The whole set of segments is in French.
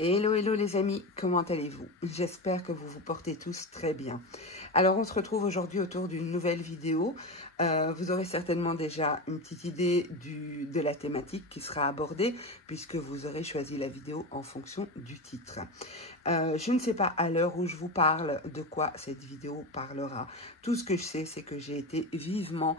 Hello, hello les amis, comment allez-vous? J'espère que vous vous portez tous très bien. Alors on se retrouve aujourd'hui autour d'une nouvelle vidéo. Vous aurez certainement déjà une petite idée de la thématique qui sera abordée puisque vous aurez choisi la vidéo en fonction du titre. Je ne sais pas à l'heure où je vous parle de quoi cette vidéo parlera. Tout ce que je sais, c'est que j'ai été vivement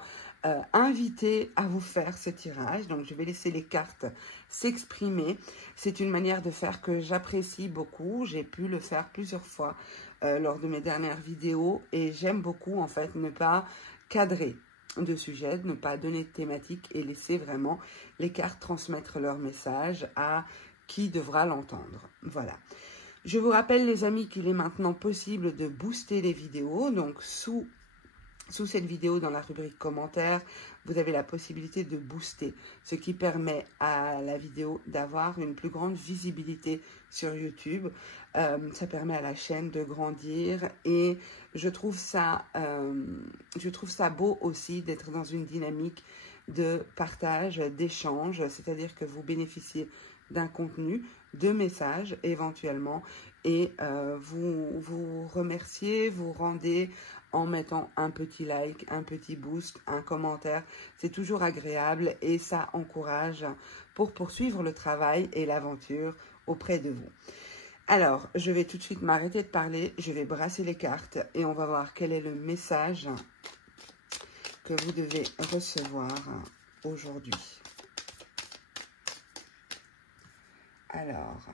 invitée à vous faire ce tirage. Donc, je vais laisser les cartes s'exprimer. C'est une manière de faire que j'apprécie beaucoup. J'ai pu le faire plusieurs fois lors de mes dernières vidéos et j'aime beaucoup en fait ne pas cadrer de sujet, ne pas donner de thématique et laisser vraiment les cartes transmettre leur message à qui devra l'entendre. Voilà. Je vous rappelle les amis qu'il est maintenant possible de booster les vidéos. Donc sous cette vidéo, dans la rubrique commentaires, vous avez la possibilité de booster, ce qui permet à la vidéo d'avoir une plus grande visibilité sur YouTube. Ça permet à la chaîne de grandir et je trouve ça beau aussi d'être dans une dynamique de partage, d'échange, c'est-à-dire que vous bénéficiez d'un contenu, de messages éventuellement et vous remerciez, vous rendez en mettant un petit like, un petit boost, un commentaire. C'est toujours agréable et ça encourage pour poursuivre le travail et l'aventure auprès de vous. Alors, je vais tout de suite m'arrêter de parler, je vais brasser les cartes et on va voir quel est le message que vous devez recevoir aujourd'hui. Alors,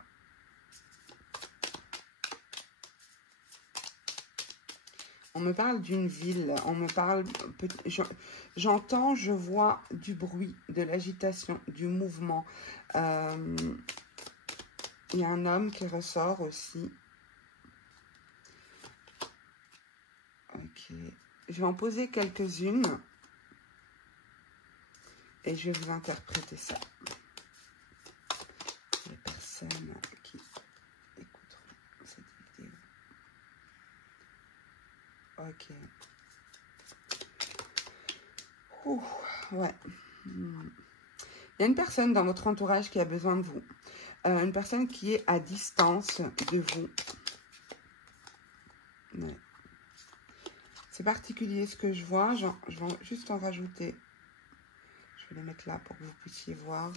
on me parle d'une ville, on me parle, j'entends, je vois du bruit, de l'agitation, du mouvement. Il y a un homme qui ressort aussi. Ok, je vais en poser quelques-unes et je vais vous interpréter ça. Les personnes qui écouteront cette vidéo. Ok. Ouh, ouais. Il y a une personne dans votre entourage qui a besoin de vous. Une personne qui est à distance de vous. Ouais. C'est particulier ce que je vois. Je vais juste en rajouter. Je vais les mettre là pour que vous puissiez voir.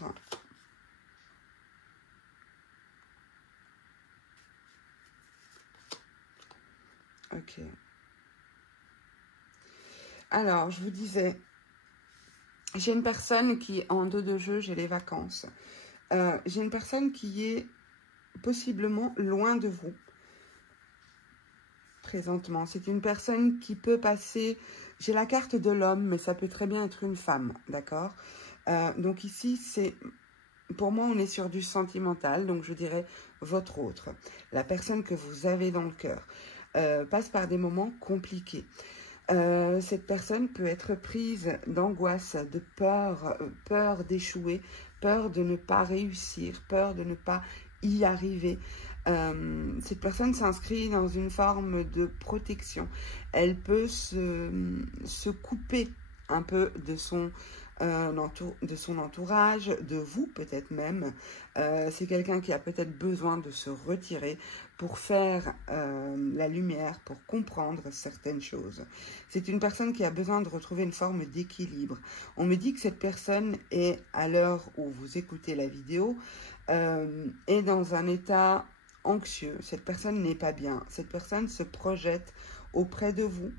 Ok. Alors, je vous disais, j'ai une personne qui, en dos de jeu, j'ai les vacances. J'ai une personne qui est possiblement loin de vous, présentement. C'est une personne qui peut passer... J'ai la carte de l'homme, mais ça peut très bien être une femme, d'accord? Donc ici, c'est... Pour moi, on est sur du sentimental, donc je dirais votre autre. La personne que vous avez dans le cœur passe par des moments compliqués. Cette personne peut être prise d'angoisse, de peur, peur d'échouer, peur de ne pas réussir, peur de ne pas y arriver. Cette personne s'inscrit dans une forme de protection. Elle peut se couper un peu de son entourage, de vous peut-être même. C'est quelqu'un qui a peut-être besoin de se retirer pour faire la lumière, pour comprendre certaines choses. C'est une personne qui a besoin de retrouver une forme d'équilibre. On me dit que cette personne est, à l'heure où vous écoutez la vidéo, est dans un état anxieux. Cette personne n'est pas bien. Cette personne se projette auprès de vous.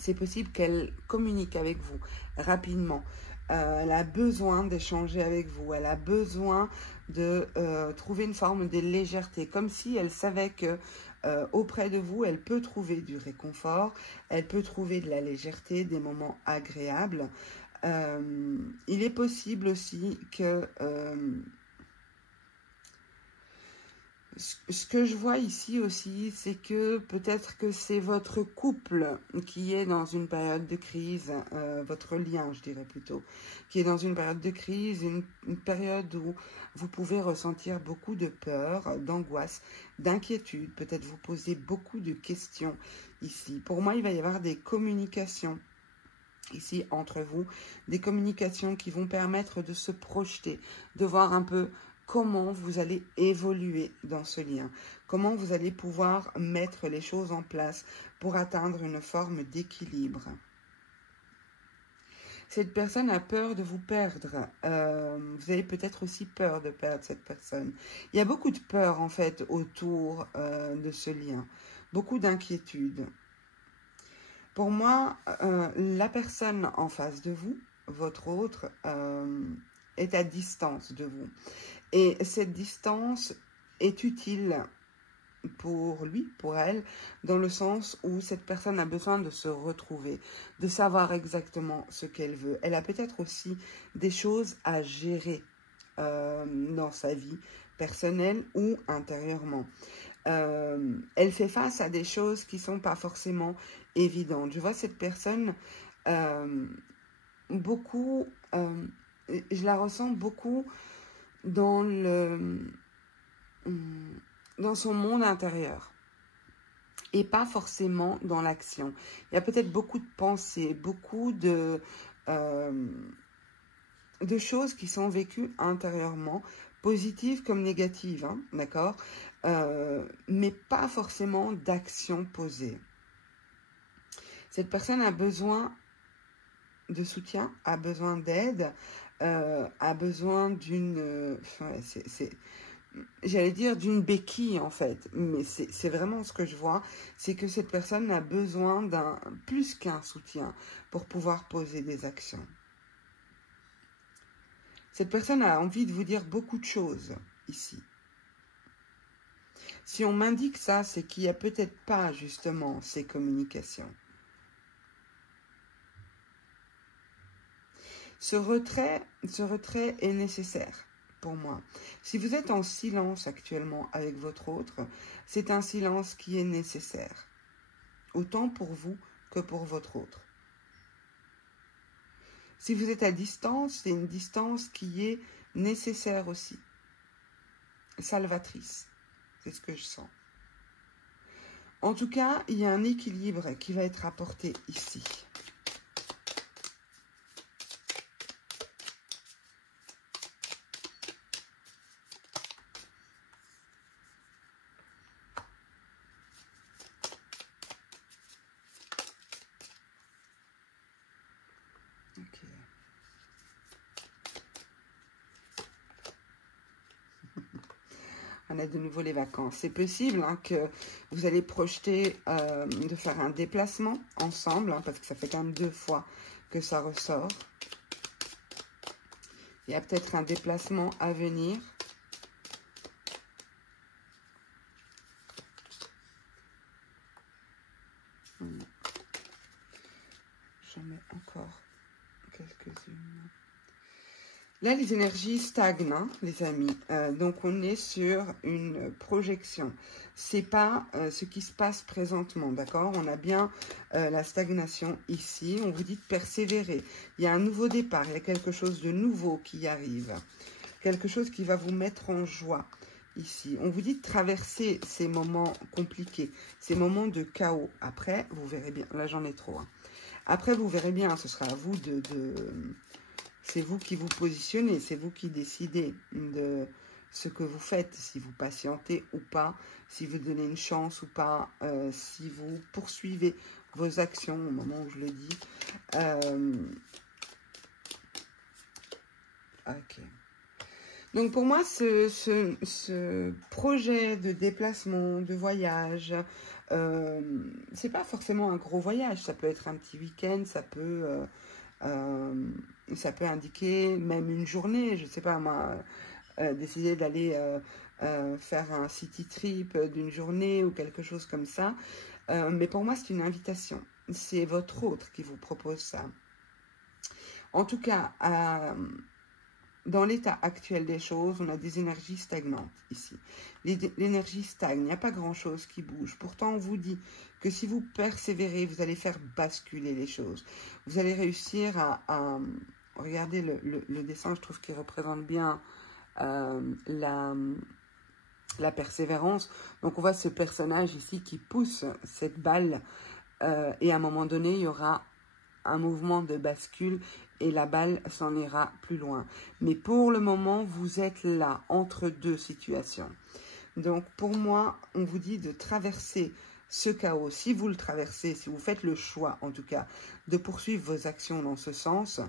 C'est possible qu'elle communique avec vous rapidement. Elle a besoin d'échanger avec vous. Elle a besoin de trouver une forme de légèreté, comme si elle savait que auprès de vous, elle peut trouver du réconfort, elle peut trouver de la légèreté, des moments agréables. Il est possible aussi que... ce que je vois ici aussi, c'est que peut-être que c'est votre couple qui est dans une période de crise, votre lien, je dirais plutôt, qui est dans une période de crise, une période où vous pouvez ressentir beaucoup de peur, d'angoisse, d'inquiétude, peut-être vous poser beaucoup de questions ici. Pour moi, il va y avoir des communications ici entre vous, des communications qui vont permettre de se projeter, de voir un peu comment vous allez évoluer dans ce lien, comment vous allez pouvoir mettre les choses en place pour atteindre une forme d'équilibre. Cette personne a peur de vous perdre. Vous avez peut-être aussi peur de perdre cette personne. Il y a beaucoup de peur en fait autour de ce lien, beaucoup d'inquiétude. Pour moi, la personne en face de vous, votre autre, est à distance de vous. Et cette distance est utile pour lui, pour elle, dans le sens où cette personne a besoin de se retrouver, de savoir exactement ce qu'elle veut. Elle a peut-être aussi des choses à gérer dans sa vie personnelle ou intérieurement. Elle fait face à des choses qui ne sont pas forcément évidentes. Je vois cette personne beaucoup, je la ressens beaucoup dans son monde intérieur et pas forcément dans l'action. Il y a peut-être beaucoup de pensées, beaucoup de choses qui sont vécues intérieurement, positives comme négatives, hein, d'accord, mais pas forcément d'action posée. Cette personne a besoin de soutien, a besoin d'aide, a besoin d'une... j'allais dire d'une béquille en fait, mais c'est vraiment ce que je vois, c'est que cette personne a besoin d'un plus qu'un soutien pour pouvoir poser des actions. Cette personne a envie de vous dire beaucoup de choses ici. Si on m'indique ça, c'est qu'il n'y a peut-être pas justement ces communications. Ce retrait est nécessaire pour moi. Si vous êtes en silence actuellement avec votre autre, c'est un silence qui est nécessaire, autant pour vous que pour votre autre. Si vous êtes à distance, c'est une distance qui est nécessaire aussi, salvatrice, c'est ce que je sens. En tout cas, il y a un équilibre qui va être apporté ici. Okay. On a de nouveau les vacances. C'est possible hein, que vous allez projeter de faire un déplacement ensemble, hein, parce que ça fait quand même 2 fois que ça ressort. Il y a peut-être un déplacement à venir. J'en mets encore quelques-unes. Là, les énergies stagnent, hein, les amis. Donc, on est sur une projection. C'est pas ce qui se passe présentement, d'accord? On a bien la stagnation ici. On vous dit de persévérer. Il y a un nouveau départ. Il y a quelque chose de nouveau qui arrive. Quelque chose qui va vous mettre en joie ici. On vous dit de traverser ces moments compliqués, ces moments de chaos. Après, vous verrez bien. Là, j'en ai trop. Hein. Après, vous verrez bien. Ce sera à vous c'est vous qui vous positionnez, c'est vous qui décidez de ce que vous faites, si vous patientez ou pas, si vous donnez une chance ou pas, si vous poursuivez vos actions au moment où je le dis. Ok. Donc pour moi, ce projet de déplacement, de voyage, c'est pas forcément un gros voyage, ça peut être un petit week-end, ça peut indiquer même une journée, je sais pas moi, décider d'aller faire un city trip d'une journée ou quelque chose comme ça. Mais pour moi, c'est une invitation. C'est votre autre qui vous propose ça. En tout cas, dans l'état actuel des choses, on a des énergies stagnantes ici. L'énergie stagne, il n'y a pas grand-chose qui bouge. Pourtant, on vous dit que si vous persévérez, vous allez faire basculer les choses. Vous allez réussir à regardez le dessin, je trouve qu'il représente bien la persévérance. Donc, on voit ce personnage ici qui pousse cette balle et à un moment donné, il y aura un mouvement de bascule et la balle s'en ira plus loin. Mais pour le moment, vous êtes là, entre deux situations. Donc, pour moi, on vous dit de traverser ce chaos. Si vous le traversez, si vous faites le choix, en tout cas, de poursuivre vos actions dans ce sens,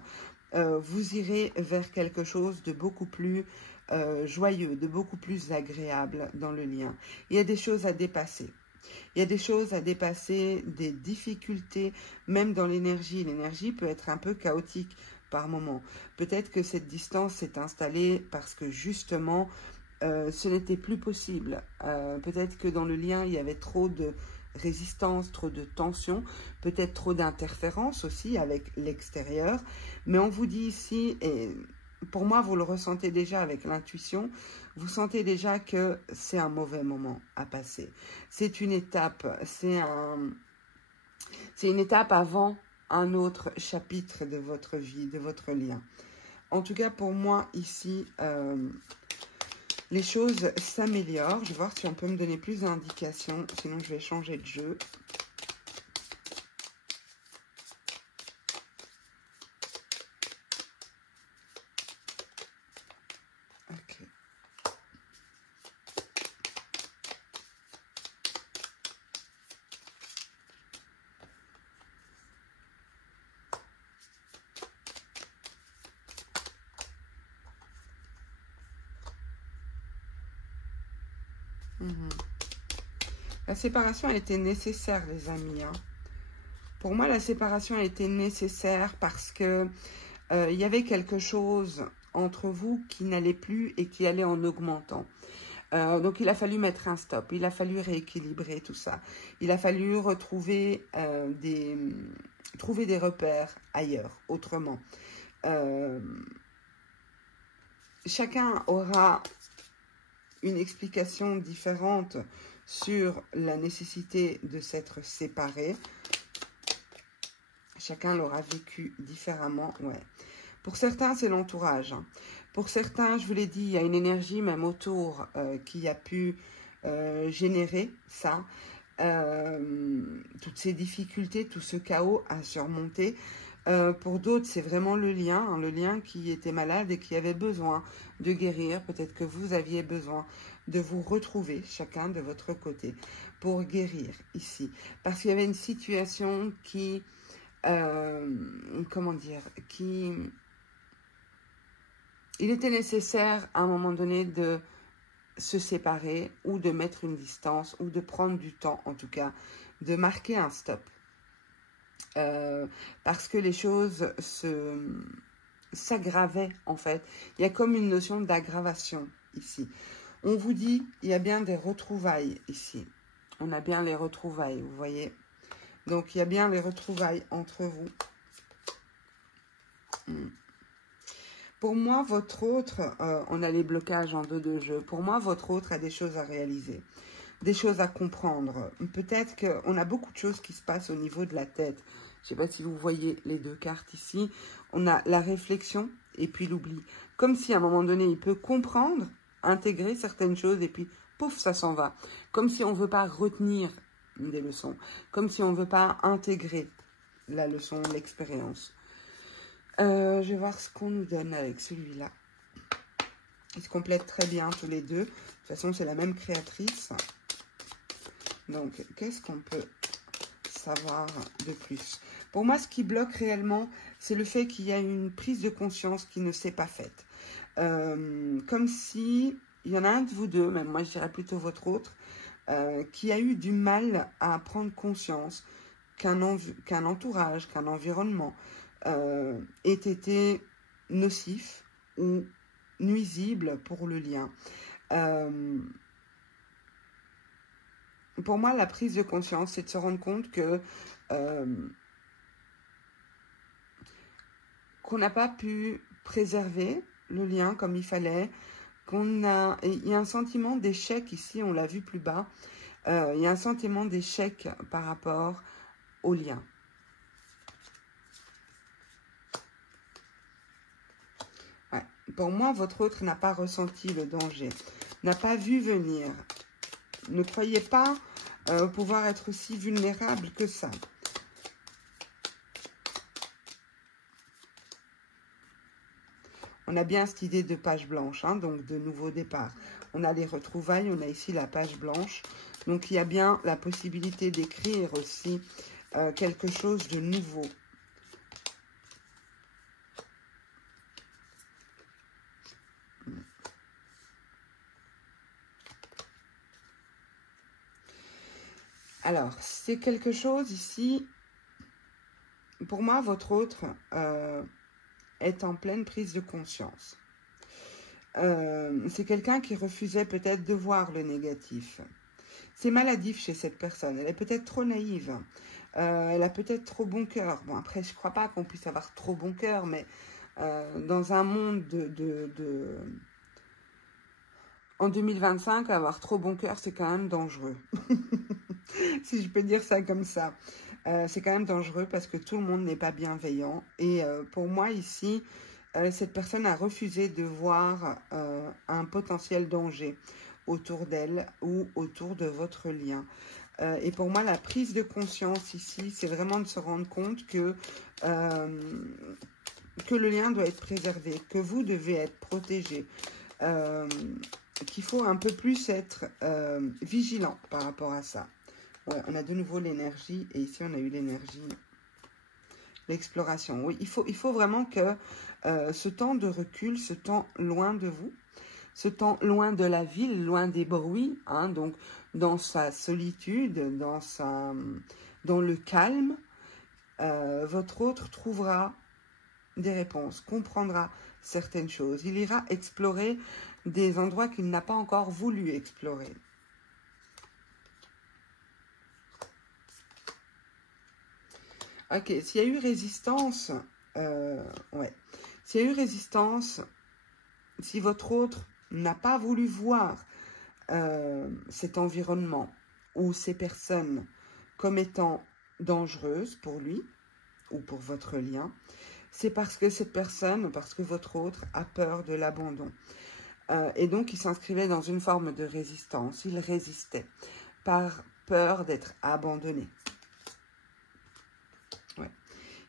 vous irez vers quelque chose de beaucoup plus joyeux, de beaucoup plus agréable dans le lien. Il y a des choses à dépasser. Il y a des choses à dépasser, des difficultés, même dans l'énergie. L'énergie peut être un peu chaotique par moment. Peut-être que cette distance s'est installée parce que justement, ce n'était plus possible. Peut-être que dans le lien, il y avait trop de résistance, trop de tension, peut-être trop d'interférences aussi avec l'extérieur. Mais on vous dit ici, et pour moi, vous le ressentez déjà avec l'intuition, vous sentez déjà que c'est un mauvais moment à passer. C'est une étape, c'est une étape avant un autre chapitre de votre vie, de votre lien. En tout cas, pour moi, ici, les choses s'améliorent. Je vais voir si on peut me donner plus d'indications, sinon je vais changer de jeu. Ok. La séparation, elle était nécessaire, les amis. Hein. Pour moi, la séparation a été nécessaire parce que il y avait quelque chose entre vous qui n'allait plus et qui allait en augmentant. Donc, il a fallu mettre un stop. Il a fallu rééquilibrer tout ça. Il a fallu retrouver trouver des repères ailleurs, autrement. Chacun aura une explication différente sur la nécessité de s'être séparé. Chacun l'aura vécu différemment, ouais. Pour certains, c'est l'entourage. Pour certains, je vous l'ai dit, il y a une énergie même autour qui a pu générer ça. Toutes ces difficultés, tout ce chaos à surmonter. Pour d'autres, c'est vraiment le lien qui était malade et qui avait besoin de guérir. Peut-être que vous aviez besoin de vous retrouver, chacun de votre côté, pour guérir ici. Parce qu'il y avait une situation qui, comment dire, il était nécessaire à un moment donné de se séparer ou de mettre une distance ou de prendre du temps, en tout cas, de marquer un stop. Parce que les choses s'aggravaient, en fait. Il y a comme une notion d'aggravation ici. On vous dit, il y a bien des retrouvailles ici. On a bien les retrouvailles, vous voyez. Donc, il y a bien les retrouvailles entre vous. Pour moi, votre autre, on a les blocages en dos de jeu. Pour moi, votre autre a des choses à réaliser, des choses à comprendre. Peut-être qu'on a beaucoup de choses qui se passent au niveau de la tête. Je ne sais pas si vous voyez les deux cartes ici. On a la réflexion et puis l'oubli. Comme si à un moment donné, il peut comprendre, intégrer certaines choses et puis pouf, ça s'en va. Comme si on ne veut pas retenir des leçons. Comme si on ne veut pas intégrer la leçon, l'expérience. Je vais voir ce qu'on nous donne avec celui-là. Ils se complètent très bien tous les deux. De toute façon, c'est la même créatrice. Donc, qu'est-ce qu'on peut savoir de plus? Pour moi, ce qui bloque réellement, c'est le fait qu'il y a une prise de conscience qui ne s'est pas faite. Comme si, il y en a un de vous deux, même moi je dirais plutôt votre autre, qui a eu du mal à prendre conscience qu'un entourage, qu'un environnement ait été nocif ou nuisible pour le lien. Pour moi, la prise de conscience, c'est de se rendre compte que qu'on n'a pas pu préserver le lien comme il fallait, il y a un sentiment d'échec ici, on l'a vu plus bas, il y a un sentiment d'échec par rapport au lien. Ouais. Pour moi, votre autre n'a pas ressenti le danger, n'a pas vu venir. Ne croyez pas pouvoir être aussi vulnérable que ça. On a bien cette idée de page blanche, hein, donc de nouveau départ. On a les retrouvailles, on a ici la page blanche. Donc, il y a bien la possibilité d'écrire aussi quelque chose de nouveau. Alors, c'est quelque chose ici, pour moi, votre autre est en pleine prise de conscience. C'est quelqu'un qui refusait peut-être de voir le négatif. C'est maladif chez cette personne. Elle est peut-être trop naïve. Elle a peut-être trop bon cœur. Bon, après, je ne crois pas qu'on puisse avoir trop bon cœur, mais dans un monde en 2025, avoir trop bon cœur, c'est quand même dangereux. Si je peux dire ça comme ça. C'est quand même dangereux parce que tout le monde n'est pas bienveillant. Et pour moi, ici, cette personne a refusé de voir un potentiel danger autour d'elle ou autour de votre lien. Et pour moi, la prise de conscience ici, c'est vraiment de se rendre compte que le lien doit être préservé, que vous devez être protégé, qu'il faut un peu plus être vigilant par rapport à ça. Ouais, on a de nouveau l'énergie, et ici on a eu l'énergie, l'exploration. Oui, il faut vraiment que ce temps de recul, ce temps loin de vous, ce temps loin de la ville, loin des bruits, hein, donc dans sa solitude, dans le calme, votre autre trouvera des réponses, comprendra certaines choses. Il ira explorer des endroits qu'il n'a pas encore voulu explorer. Ok, s'il y a eu résistance, ouais. S'il y a eu résistance, si votre autre n'a pas voulu voir cet environnement ou ces personnes comme étant dangereuses pour lui ou pour votre lien, c'est parce que cette personne, parce que votre autre a peur de l'abandon. Et donc, il s'inscrivait dans une forme de résistance. Il résistait par peur d'être abandonné. Ouais.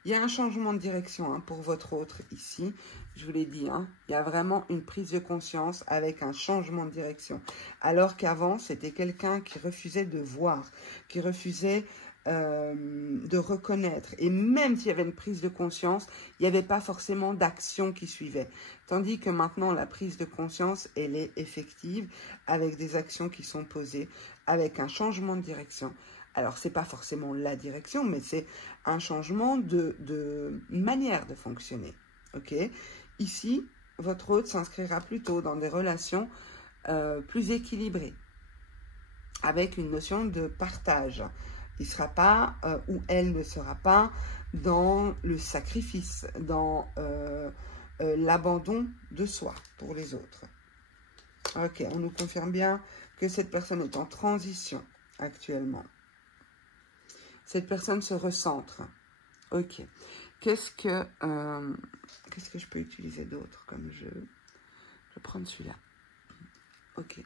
Il y a un changement de direction hein, pour votre autre ici. Je vous l'ai dit, hein, il y a vraiment une prise de conscience avec un changement de direction. Alors qu'avant, c'était quelqu'un qui refusait de voir, qui refusait de reconnaître. Et même s'il y avait une prise de conscience, il n'y avait pas forcément d'action qui suivait. Tandis que maintenant, la prise de conscience, elle est effective avec des actions qui sont posées, avec un changement de direction. Alors, ce n'est pas forcément la direction, mais c'est un changement de manière de fonctionner. Okay ? Ici, votre hôte s'inscrira plutôt dans des relations plus équilibrées, avec une notion de partage. Il ne sera pas, ou elle ne sera pas, dans le sacrifice, dans l'abandon de soi pour les autres. Ok, on nous confirme bien que cette personne est en transition actuellement. Cette personne se recentre. Ok. Qu'est-ce que je peux utiliser d'autre comme jeu? Je vais prendre celui-là. Ok.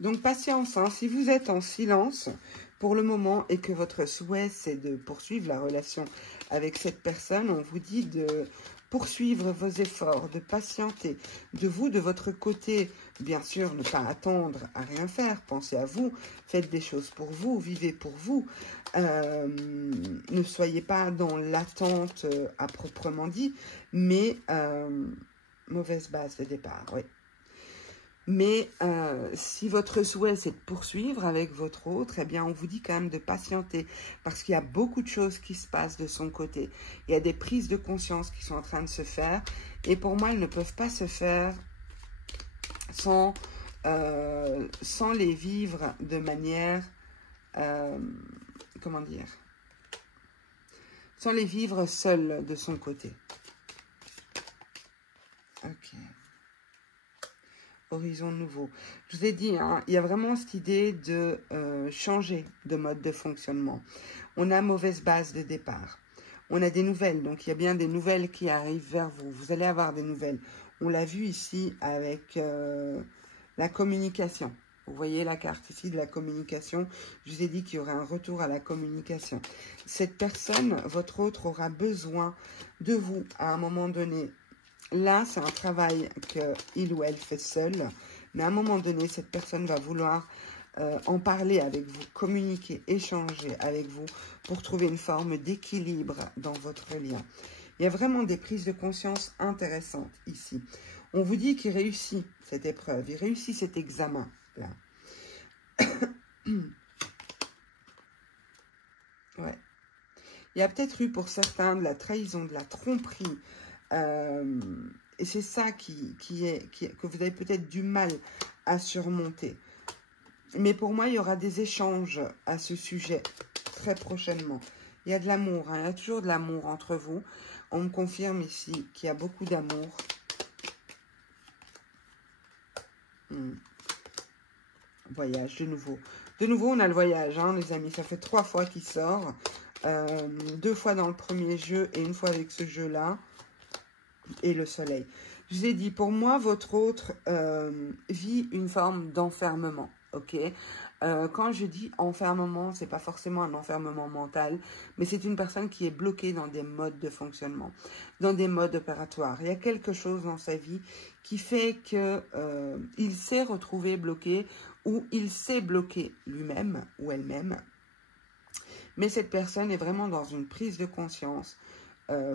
Donc, patience. Hein, si vous êtes en silence pour le moment et que votre souhait, c'est de poursuivre la relation avec cette personne, on vous dit de poursuivre vos efforts, de patienter, de vous, de votre côté, bien sûr, ne pas attendre à rien faire, pensez à vous, faites des choses pour vous, vivez pour vous, ne soyez pas dans l'attente à proprement dit, mais mauvaise base de départ, oui. Mais si votre souhait, c'est de poursuivre avec votre autre, eh bien, on vous dit quand même de patienter parce qu'il y a beaucoup de choses qui se passent de son côté. Il y a des prises de conscience qui sont en train de se faire et pour moi, elles ne peuvent pas se faire sans les vivre de manière, comment dire, sans les vivre seules de son côté. Ok. Horizon nouveau. Je vous ai dit, hein, il y a vraiment cette idée de changer de mode de fonctionnement. On a mauvaise base de départ. On a des nouvelles, donc il y a bien des nouvelles qui arrivent vers vous. Vous allez avoir des nouvelles. On l'a vu ici avec la communication. Vous voyez la carte ici de la communication. Je vous ai dit qu'il y aurait un retour à la communication. Cette personne, votre autre, aura besoin de vous à un moment donné. Là, c'est un travail qu'il ou elle fait seul. Mais à un moment donné, cette personne va vouloir en parler avec vous, communiquer, échanger avec vous pour trouver une forme d'équilibre dans votre lien. Il y a vraiment des prises de conscience intéressantes ici. On vous dit qu'il réussit cette épreuve, il réussit cet examen. Là. Ouais. Il y a peut-être eu pour certains de la trahison, de la tromperie. Et c'est ça que vous avez peut-être du mal à surmonter. Mais pour moi, il y aura des échanges à ce sujet très prochainement. Il y a de l'amour, hein, il y a toujours de l'amour entre vous. On me confirme ici qu'il y a beaucoup d'amour. Voyage, de nouveau. De nouveau, on a le voyage, hein, les amis. Ça fait 3 fois qu'il sort. 2 fois dans le premier jeu et 1 fois avec ce jeu-là. Et le soleil. Je vous ai dit, pour moi, votre autre vit une forme d'enfermement. Ok, quand je dis enfermement, c'est pas forcément un enfermement mental, mais c'est une personne qui est bloquée dans des modes de fonctionnement, dans des modes opératoires. Il y a quelque chose dans sa vie qui fait que il s'est retrouvé bloqué ou il s'est bloqué lui-même ou elle-même. Mais cette personne est vraiment dans une prise de conscience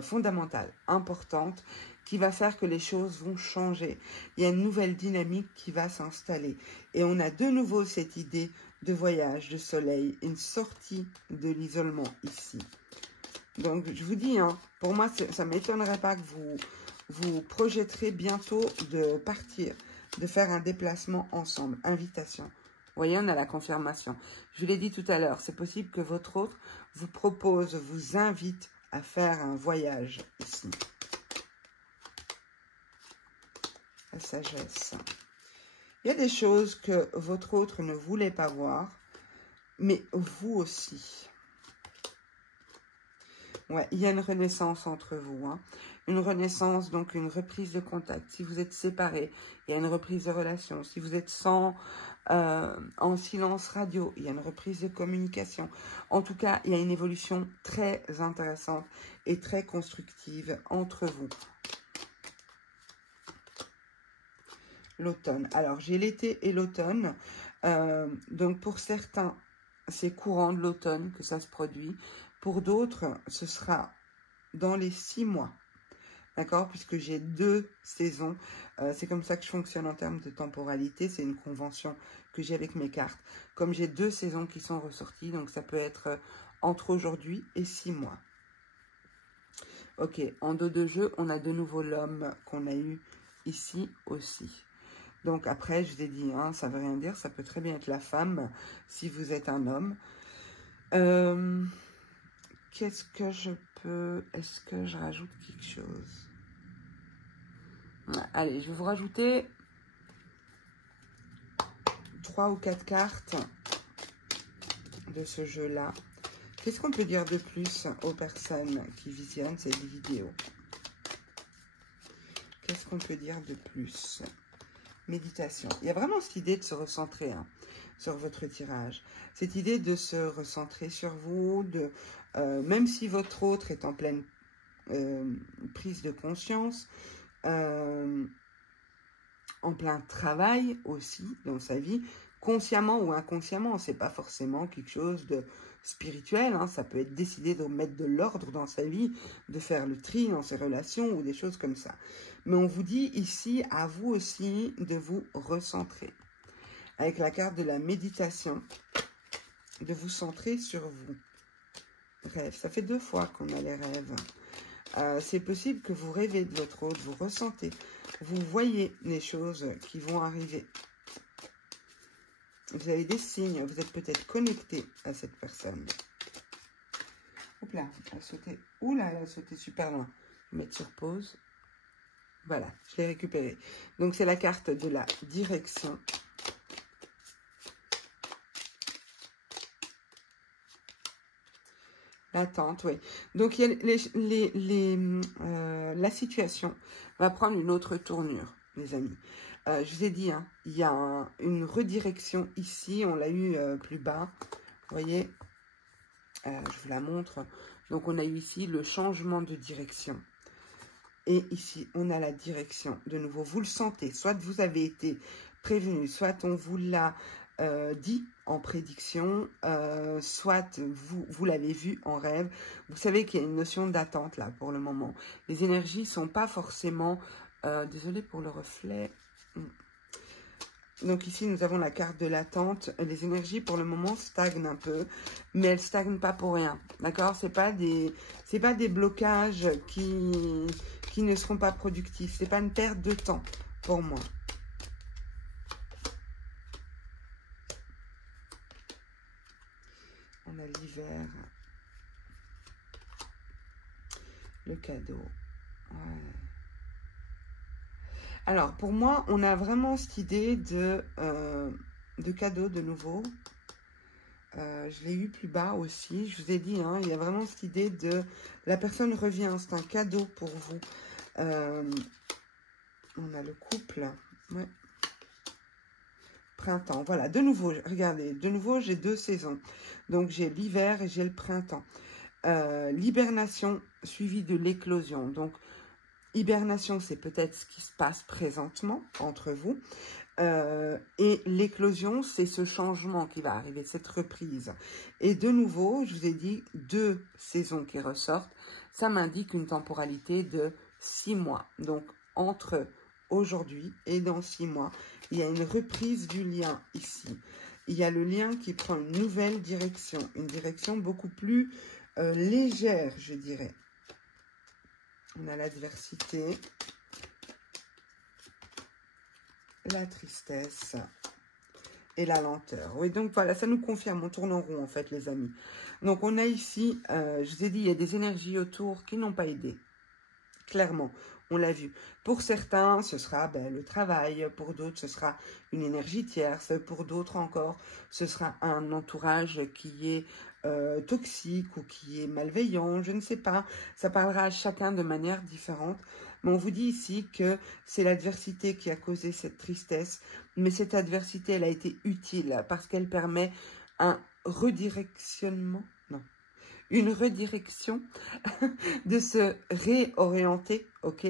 fondamentale, importante, qui va faire que les choses vont changer. Il y a une nouvelle dynamique qui va s'installer. Et on a de nouveau cette idée de voyage, de soleil, une sortie de l'isolement ici. Donc, je vous dis, hein, pour moi, ça ne m'étonnerait pas que vous projetterez bientôt de partir, de faire un déplacement ensemble. Invitation. Vous voyez, on a la confirmation. Je vous l'ai dit tout à l'heure, c'est possible que votre autre vous propose, vous invite à faire un voyage ici. La sagesse. Il y a des choses que votre autre ne voulait pas voir, mais vous aussi. Ouais, il y a une renaissance entre vous. Hein. Une renaissance, donc une reprise de contact. Si vous êtes séparés, il y a une reprise de relation. Si vous êtes en silence radio, il y a une reprise de communication. En tout cas, il y a une évolution très intéressante et très constructive entre vous. L'automne. Alors, j'ai l'été et l'automne. Donc, pour certains, c'est courant de l'automne que ça se produit. Pour d'autres, ce sera dans les 6 mois. D'accord? Puisque j'ai 2 saisons. C'est comme ça que je fonctionne en termes de temporalité. C'est une convention que j'ai avec mes cartes. Comme j'ai 2 saisons qui sont ressorties, donc ça peut être entre aujourd'hui et 6 mois. Ok, en dos de jeu, on a de nouveau l'homme qu'on a eu ici aussi. Donc après, je vous ai dit, hein, ça ne veut rien dire, ça peut très bien être la femme si vous êtes un homme. Qu'est-ce que je peux... Est-ce que je rajoute quelque chose? Allez, je vais vous rajouter 3 ou 4 cartes de ce jeu-là. Qu'est-ce qu'on peut dire de plus aux personnes qui visionnent cette vidéo? Qu'est-ce qu'on peut dire de plus? Méditation. Il y a vraiment cette idée de se recentrer sur votre tirage. Cette idée de se recentrer sur vous, même si votre autre est en pleine prise de conscience, en plein travail aussi dans sa vie, consciemment ou inconsciemment, c'est pas forcément quelque chose de spirituel, hein, ça peut être décidé de mettre de l'ordre dans sa vie, de faire le tri dans ses relations ou des choses comme ça. Mais on vous dit ici, à vous aussi, de vous recentrer. Avec la carte de la méditation, de vous centrer sur vous. Rêve, ça fait 2 fois qu'on a les rêves. C'est possible que vous rêvez de votre autre, vous ressentez, vous voyez les choses qui vont arriver. Vous avez des signes, vous êtes peut-être connecté à cette personne. Hop là, elle a sauté. Oula, elle a sauté super loin. Je vais mettre sur pause. Voilà, je l'ai récupéré. Donc, c'est la carte de la direction. L'attente, oui. Donc, il y a la situation va prendre une autre tournure, les amis. Je vous ai dit, hein, il y a une redirection ici. On l'a eu plus bas. Vous voyez, je vous la montre. Donc, on a eu ici le changement de direction. Et ici, on a la direction. De nouveau, vous le sentez. Soit vous avez été prévenu, soit on vous l'a dit en prédiction, soit vous l'avez vu en rêve. Vous savez qu'il y a une notion d'attente là pour le moment. Les énergies ne sont pas forcément... désolée pour le reflet. Donc ici, nous avons la carte de l'attente. Les énergies, pour le moment, stagnent un peu, mais elles stagnent pas pour rien. D'accord? C'est pas des blocages qui ne seront pas productifs. C'est pas une perte de temps pour moi. On a l'hiver. Le cadeau. Ouais. Alors, pour moi, on a vraiment cette idée de cadeau de nouveau. Je l'ai eu plus bas aussi. Je vous ai dit, hein, il y a vraiment cette idée de... La personne revient, c'est un cadeau pour vous. On a le couple. Ouais. Printemps. Voilà, de nouveau, regardez, de nouveau, j'ai 2 saisons. Donc, j'ai l'hiver et j'ai le printemps. L'hibernation suivie de l'éclosion. Donc, hibernation, c'est peut-être ce qui se passe présentement entre vous. Et l'éclosion, c'est ce changement qui va arriver, cette reprise. Et de nouveau, je vous ai dit 2 saisons qui ressortent. Ça m'indique une temporalité de 6 mois. Donc, entre aujourd'hui et dans 6 mois, il y a une reprise du lien ici. Il y a le lien qui prend une nouvelle direction. Une direction beaucoup plus légère, je dirais. On a l'adversité, la tristesse et la lenteur. Oui, donc voilà, ça nous confirme, on tourne en rond en fait les amis. Donc on a ici, je vous ai dit, il y a des énergies autour qui n'ont pas aidé. Clairement, on l'a vu. Pour certains, ce sera le travail. Pour d'autres, ce sera une énergie tierce. Pour d'autres encore, ce sera un entourage qui est toxique ou qui est malveillant. Je ne sais pas. Ça parlera à chacun de manière différente. Mais on vous dit ici que c'est l'adversité qui a causé cette tristesse. Mais cette adversité, elle a été utile parce qu'elle permet un redirectionnement. Non. Une redirection, de se réorienter, ok,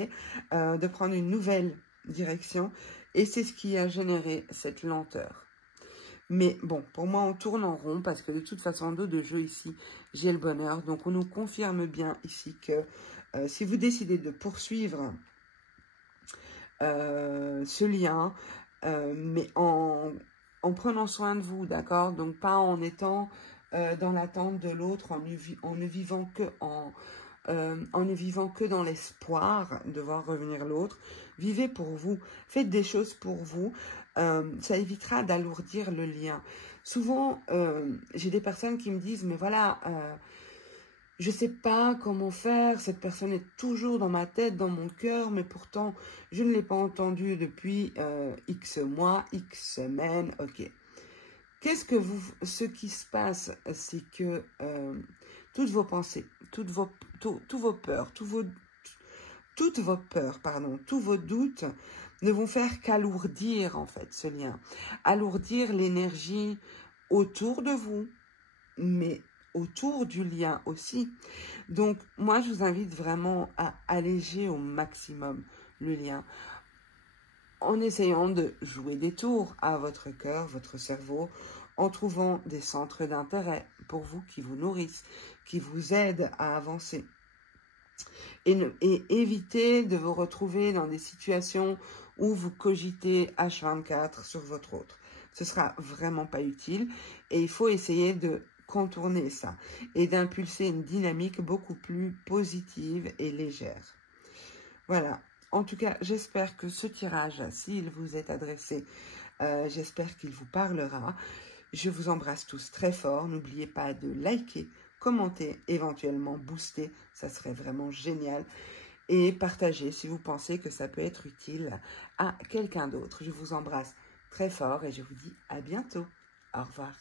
de prendre une nouvelle direction. Et c'est ce qui a généré cette lenteur. Mais bon, pour moi, on tourne en rond parce que de toute façon, en dos de jeu ici, j'ai le bonheur. Donc, on nous confirme bien ici que si vous décidez de poursuivre ce lien, mais en prenant soin de vous, d'accord? Donc, pas en étant dans l'attente de l'autre, en ne vivant que dans l'espoir de voir revenir l'autre. Vivez pour vous, faites des choses pour vous, ça évitera d'alourdir le lien. Souvent, j'ai des personnes qui me disent, mais voilà, je sais pas comment faire, cette personne est toujours dans ma tête, dans mon cœur, mais pourtant, je ne l'ai pas entendue depuis X mois, X semaines, ok. Ce qui se passe, c'est que toutes vos pensées, tous vos peurs, tous vos doutes ne vont faire qu'alourdir en fait ce lien, alourdir l'énergie autour de vous, mais autour du lien aussi. Donc moi, je vous invite vraiment à alléger au maximum le lien, en essayant de jouer des tours à votre cœur, votre cerveau, en trouvant des centres d'intérêt pour vous qui vous nourrissent, qui vous aident à avancer. Et évitez de vous retrouver dans des situations où vous cogitez H24 sur votre autre. Ce sera vraiment pas utile et il faut essayer de contourner ça et d'impulser une dynamique beaucoup plus positive et légère. Voilà. En tout cas, j'espère que ce tirage, s'il vous est adressé, j'espère qu'il vous parlera. Je vous embrasse tous très fort. N'oubliez pas de liker, commenter, éventuellement booster. Ça serait vraiment génial. Et partager si vous pensez que ça peut être utile à quelqu'un d'autre. Je vous embrasse très fort et je vous dis à bientôt. Au revoir.